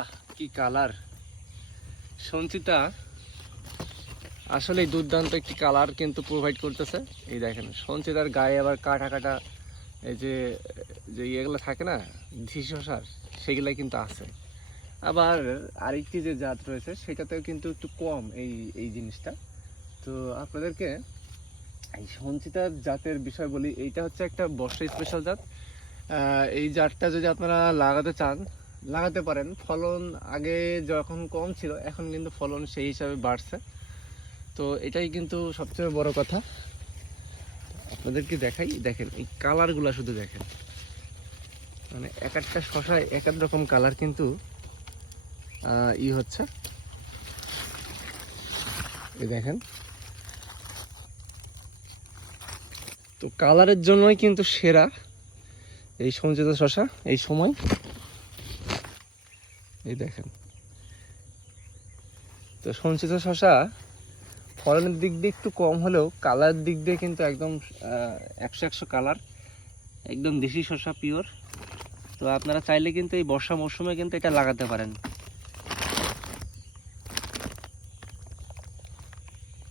আহ, কি কালার সঞ্চিতা আসলে দুর্দান্ত একটি কালার কিন্তু প্রোভাইড করতেছে। এই দেখেন, সঞ্চিতার গায়ে আবার কাটা কাটা এই যে যে ইয়েগুলো থাকে না ধিসসার সেগুলো কিন্তু আছে। আবার আরেকটি যে জাত রয়েছে, সেটাতেও কিন্তু একটু কম এই এই জিনিসটা। তো আপনাদেরকে এই সঞ্চিতার জাতের বিষয় বলি, এইটা হচ্ছে একটা বর্ষা স্পেশাল জাত। এই জাতটা যদি আপনারা লাগাতে চান লাগাতে পারেন। ফলন আগে যখন কম ছিল, এখন কিন্তু ফলন সেই হিসাবে বাড়ছে। তো এটাই কিন্তু সবচেয়ে বড় কথা। আপনাদেরকে দেখাই, দেখেন, এই কালারগুলো শুধু দেখেন। মানে এক একটা শশায় এক এক রকম কালার কিন্তু ই হচ্ছে। এই দেখেন। তো কালারের জন্যই কিন্তু সেরা এই সঞ্চিত শশা এই সময়। দেখেন। তো সঞ্চিত শশা, ফলনের দিক দিয়ে একটু কম হলেও কালার দিক দিয়ে কিন্তু একদম একশো একশো কালার। একদম দেশি শশা পিওর তো আপনারা চাইলে কিন্তু এই বর্ষা মৌসুমে কিন্তু এটা লাগাতে পারেন।